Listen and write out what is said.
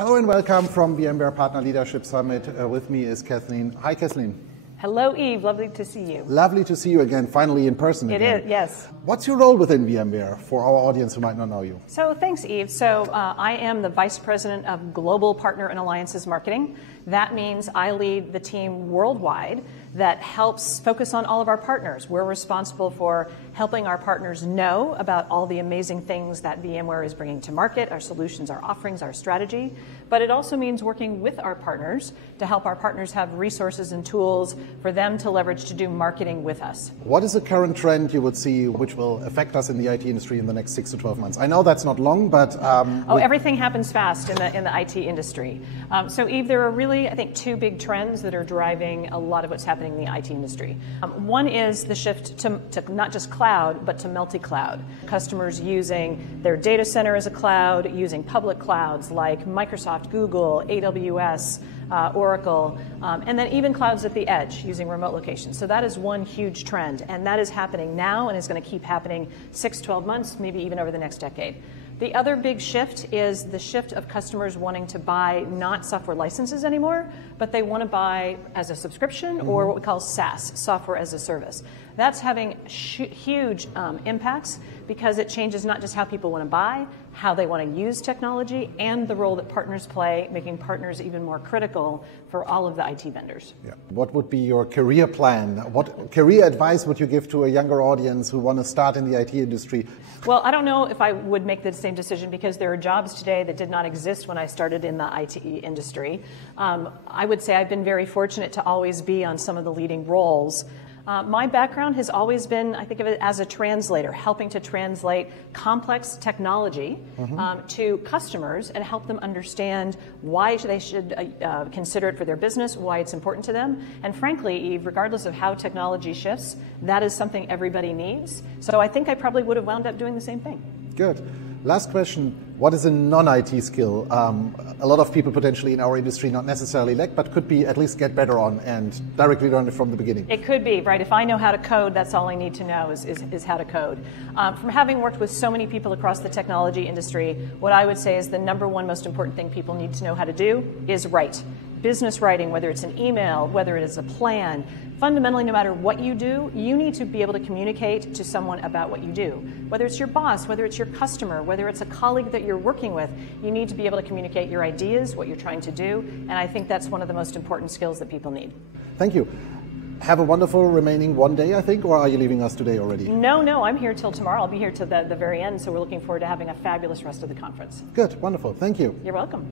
Hello and welcome from VMware Partner Leadership Summit. With me is Kathleen. Hi, Kathleen. Hello, Yves. Lovely to see you. Lovely to see you again, finally in person again. It is, yes. What's your role within VMware for our audience who might not know you? So thanks, Yves. So I am the Vice President of Global Partner and Alliances Marketing. That means I lead the team worldwide that helps focus on all of our partners. We're responsible for helping our partners know about all the amazing things that VMware is bringing to market, our solutions, our offerings, our strategy. But it also means working with our partners to help our partners have resources and tools for them to leverage to do marketing with us. What is the current trend you would see which will affect us in the IT industry in the next 6 to 12 months? I know that's not long, but... everything happens fast in the IT industry. So, Yves, there are really, I think, two big trends that are driving a lot of what's happening in the IT industry. One is the shift to not just cloud, but to multi-cloud. Customers using their data center as a cloud, using public clouds like Microsoft, Google, AWS, Oracle, and then even clouds at the edge using remote locations. So that is one huge trend, and that is happening now and is going to keep happening 6, 12 months, maybe even over the next decade. The other big shift is the shift of customers wanting to buy not software licenses anymore, but they want to buy as a subscription or what we call SaaS, software as a service. That's having huge impacts because it changes not just how people want to buy, how they want to use technology, and the role that partners play, making partners even more critical for all of the IT vendors. Yeah. What would be your career plan? What career advice would you give to a younger audience who want to start in the IT industry? Well, I don't know if I would make the same decision because there are jobs today that did not exist when I started in the IT industry. I would say I've been very fortunate to always be on some of the leading roles. My background has always been, I think of it as a translator, helping to translate complex technology to customers and help them understand why they should consider it for their business, why it's important to them. And frankly, Yves, regardless of how technology shifts, that is something everybody needs. So I think I probably would have wound up doing the same thing. Good. Last question, what is a non-IT skill? A lot of people potentially in our industry not necessarily lack, but could be at least get better on and directly learn it from the beginning. It could be, right? If I know how to code, that's all I need to know is how to code. From having worked with so many people across the technology industry, what I would say is the number one most important thing people need to know how to do is write. Business writing, whether it's an email, whether it is a plan. Fundamentally, no matter what you do, you need to be able to communicate to someone about what you do. Whether it's your boss, whether it's your customer, whether it's a colleague that you're working with, you need to be able to communicate your ideas, what you're trying to do, and I think that's one of the most important skills that people need. Thank you. Have a wonderful remaining one day, I think, or are you leaving us today already? No, I'm here till tomorrow. I'll be here till the very end, so we're looking forward to having a fabulous rest of the conference. Good, wonderful. Thank you. You're welcome.